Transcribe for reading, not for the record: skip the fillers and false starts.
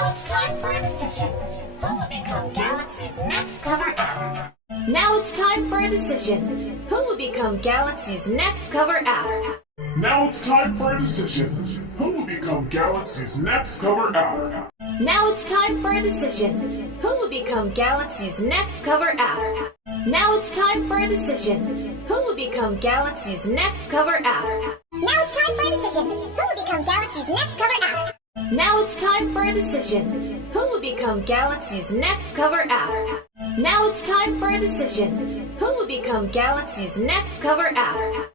Now it's time for a decision. Who will become Galaxy's next cover app? Now it's time for a decision. Who will become Galaxy's next cover app? Now it's time for a decision. Who will become Galaxy's next cover app? Now it's time for a decision. Who will become Galaxy's next cover app? Now it's time for a decision. Who will become Galaxy's next cover app? Now it's time for a decision. Who will become Galaxy's next cover app? Now it's time for a decision. Who will become Galaxy's next cover app? Now it's time for a decision. Who will become Galaxy's next cover app?